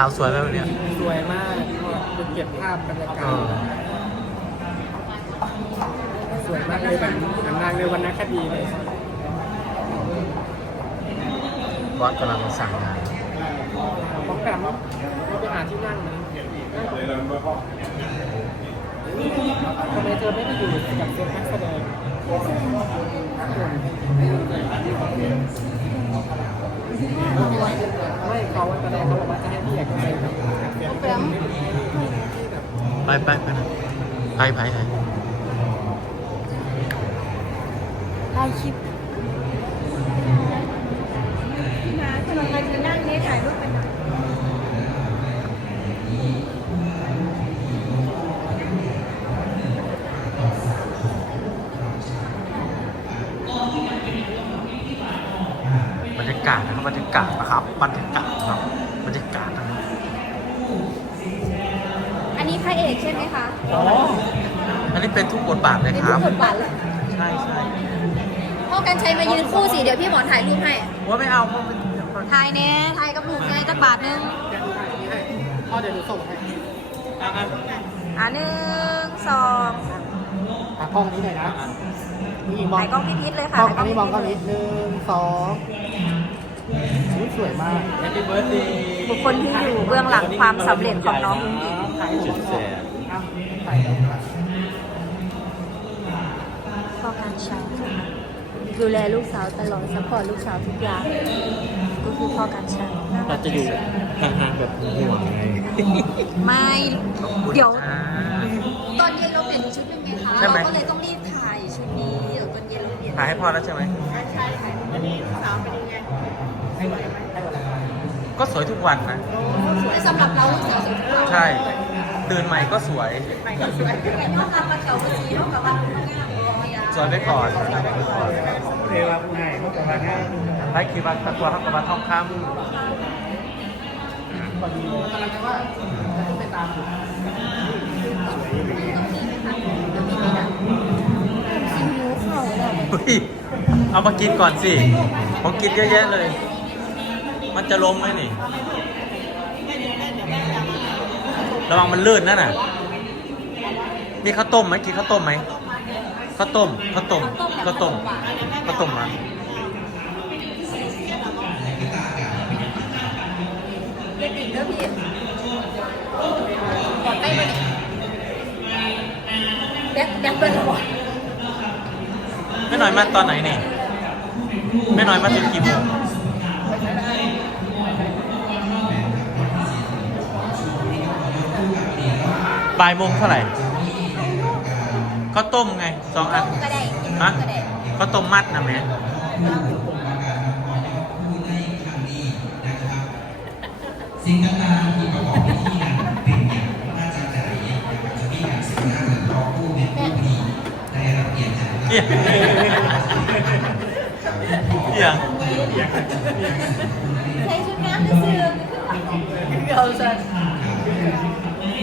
สาวสวยไหมวันเนี้ย สวยมากก็เก็บภาพบรรยากาเอศอสวยมากเลยแบบเหมือนนางในวรรณคดีเลยบอสกำลังสั่งงาน ป้องกันว่าเราไปหาที่นั่งนะทำไมเธอไม่ได้อยู่กับเซนนักแสดงไม่เขาตอนแรกเขาบอกว่าจะให้พี่เอกไปกับเซน แปม ไปไปไปนะไปไปไปถ่ายคลิปนะถนนกันจะนั่งเนี่ยถ่ายรูปไปหน่อยบรรยากาศนะครับบรรยากาศนะครับบรรยากาศครับบรรยากาศนะครับ ระเอกใช่ไหมคะอ๋ออันนี้เป็นทุกบทบาทเลยเป็นคทุรักบ บทบาทเลยใช่ใช่พ่อกันชัยมายืนคู่สิเดี๋ยวพี่หมอนถ่ายรูปให้ว่าไม่เอาเพราะมันถ่ายเน่ถ่ายกับลูกไงจักบาทหนึงพ่อเดี๋ยวหนูส่งให้อะหนึ่งสองหากล้องนี้หน่อยนะนี่มองถ่ายกล้องพี่พิษเลยค่ะกล้องถ่ายอันนี้มองกล้องพี่นี้พิษหนึ่งสองอุ๊ยสวยมาก Happy birthday บุคคลที่อยู่เบื้องหลังความสำเร็จของน้องอุ้งอิง ถ่ายจุดแสบเอาถ่ายเดี๋ยวก่อนพ่อการชัยนะคะดูแลลูกสาวตลอดซัพพอร์ตลูกสาวทุกอย่างก็คือพ่อการชัยน่ารัเรากจะอยู่ห่างๆแบบห่วงไงไม่ เดี๋ยว อ่า ตอนเย็นเราเปลี่ยนชุดเป็นไงคะใช่ไหม เราก็เลยต้องรีบถ่ายชุดนี้เดี๋ยวตอนเย็นเราเปลี่ยนถ่ายให้พ่อแล้วใช่ไหม ใช่ค่ะวันนี้สาวเป็นยังไงให้วันให้วันละก็สวยทุกวันนะแต่สำหรับเราลูกสาวสวยทุกวันใช่ตื่นใหม่ก็สวยแต่ยอดรับมาเก่ามาสีเท่ากับวันรุ่งงามรอยาสวยไปก่อนเทวาผู้ให้เขาบอกว่าง่ายให้คิดว่าตะกัวเท่ากับว่าทองคพอดีกำลังจะว่าจะต้องไปตามอยู่ชิมรู้เขาเลยำเฮ้ยเอามากินก่อนสิผมกินเยอะแยะเลย มันจะล้มไหมนี่ ระวังมันลื่นนั่นน่ะมีข้าวต้มไหมกินข้าวต้มไหมข้าวต้มข้าวต้มข้าวต้มข้าวต้มมาเด็กๆเด้อพี่กอดใกล้มาดิแบ๊กแบ๊กเป็นหัวแม่หน่อยมาตอนไหนนี่แม่หน่อยมาถึงกี่โมง บ่ายโมงเท่าไหร่ข้าวต้มไงสองอัน ก็ได้ฮะ ก็ได้ข้าวต้มมัดนะแม่สิ่งต่างๆที่ประกอบพิธีนั้นเป็นอย่างน่าจะใจจะมีอย่างสิ่งต่างๆรอผู้เป็นผู้ดีได้รับเกียรติจากเอี่ยเอี่ยใช้ชุดน้ำซื่อๆเดี๋ยวจะเป็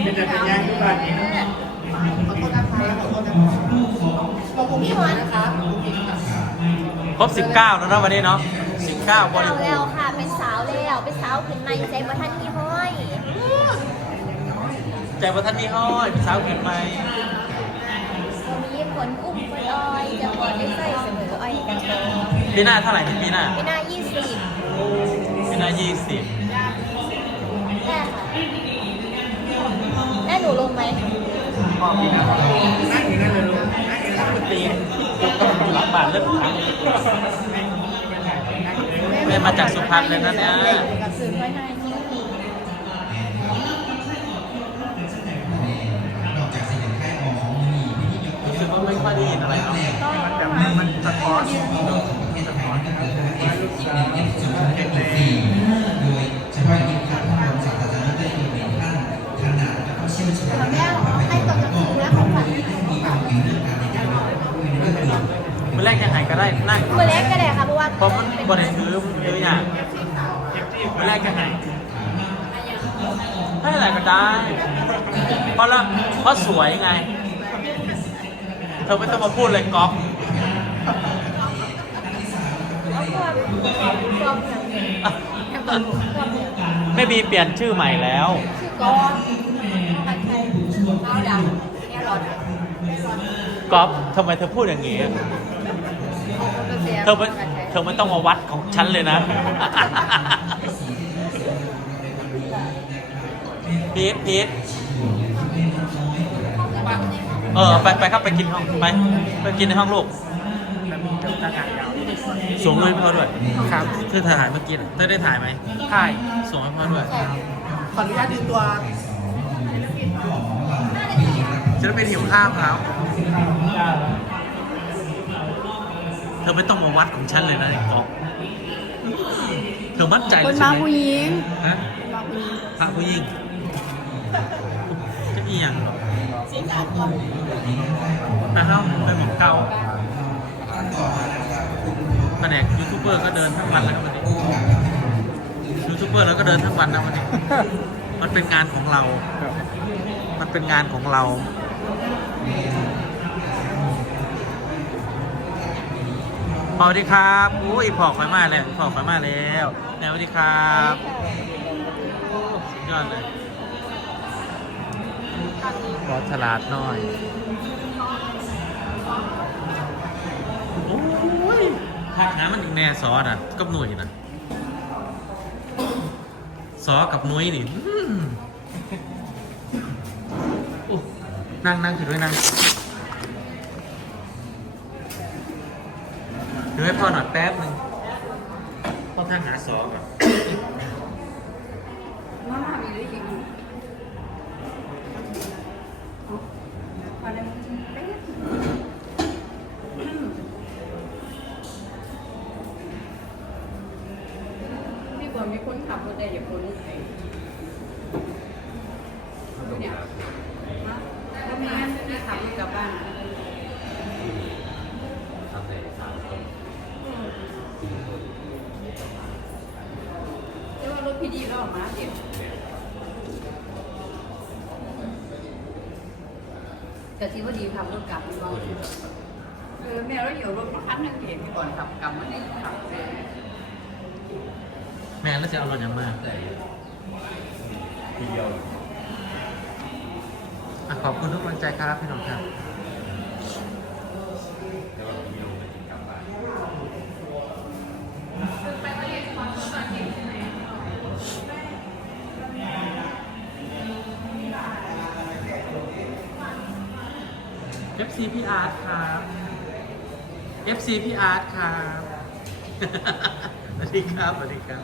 นจะเป็นยังทุกวันนี้ขอโทษนะคะขอโทษนะคะขอบคุณ พี่หวานนะคะครบ 19 แล้วนะวันนี้เนาะ 19บริสาวบูแล้วรณ์ค่ะ เป็นสาวแล้วเป็นสาวขึ้นมาใจบ่ทันที่ห้อยใจว่าท่านมีห้อยเป็นสาวขึ้นไหมวันนี้ผลอุ้มคนอ้อยจะบอดได้ใส่เสมออ้อยกันโตปีหน้าเท่าไหร่ปีหน้าไม่น่ายี่สิบปีหน้า 20แม่ค่ะแม่หนูลงไหมขอบคุณนะนั่งอยู่นั่นเลย ลูกนั่งอยู่นั่นตีนรับบาทเริ่มครั้งแม่มาจากสุพรรณเลยนะเนี่ยกับสื่อไว้ให้นอกจากสิ่งที่ให้ของของมีพิธียกรู้สึกว่าไม่ค่อยได้ยินอะไรเนาะแต่มันสะท้อนประเทศไทยก็เกิดขึ้นเป็นอีกหนึ่ ได้นั่งมือเล็กก็ได้ค่ะเพราะว่าเพราะมันบริถือเยอะอย่างมือแรกจะหายให้อะไรก็ได้เพราะละเพราะสวยไง เธอไม่ต้องมาพูดเลยก๊อฟเอาความความอย่างหนึ่งแม่บีเปลี่ยนชื่อใหม่แล้วชื่อกอนพันไทยเท้าดำแอร์รอดก๊อฟทำไมเธอพูดอย่างนี้ เธอไม่เธอไม่ต้องมาวัดของฉันเลยนะพีทพีทเออไปไปครับไปกินห้องไปไปกินในห้องลูกส่งเลยพ่อด้วยครับคือถ่ายเมื่อกี้น่ะเธอได้ถ่ายไหมถ่ายส่งให้พ่อด้วยขออนุญาตดึงตัวจะได้เป็นหิวข้าวครับเธอไม่ต้องมาวัดของฉันเลยนะไอ้ก๊อฟเธอมั่นใจคเลยนใช่มาไหมผู้หญิงฮะมาผู้หญิงพระผู้หญิงจะอีหยังนะครับเป็นหมองเก่าแผนกยูทูบเบอร์ก็เดินทั้งวันแล้วครับวันนี้ยูทูบเบอร์แล้วก็เดินทั้งวันนะวันนี้ มันเป็นงานของเรา มันเป็นงานของเรา สวัสดีครับอุ้ยพอข่อยมาแล้วพอข่อยมาแล้วแนวสวัสดีครับสุดยอดเลยบอสฉลาดหน่อยโอ้ยหักหามันอีกแน่ซอสอะกับหนุ่ยนะซอกับนุ้ยนี่นั่งนั่งถือด้วยนั่ง ดี๋ยวให้พ่อหน่อยแป๊บหนึ่งพ่อทางหาสอก่อนมามามีเลยจริงพี่บอลมีคนขับรถได้อย่าคนไอ้เนี่ยมาแล้วมีงั้นพี่ขับรถกลับบ้านเรี ยกว่ารถพี่ดีแล้วออกมาเก็บแต่ที่ว่าดีขับรถกลับมันเบาเออแม่เราอยู่รถมาคันหนึงเห็นพี่บอลขับกลับมาเนี่ยขับเออแม่แล้วจะเอารถยังมาอะขอบคุณทุกกำลังใจครับพี่หน้องครับ เอฟซีพี่อาร์ตครับ FC พี่อาร์ตครับสวัสดีครับสวัสดีครับ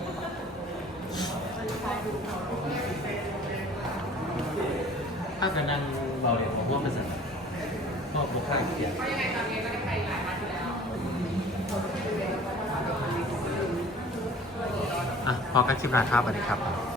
ถ้ากันนั่งเบาเดี๋ยวผมว่ามันสั่นก็บวกข้างเสียอะพอกันคลิปหนาครับสวัสดีครับ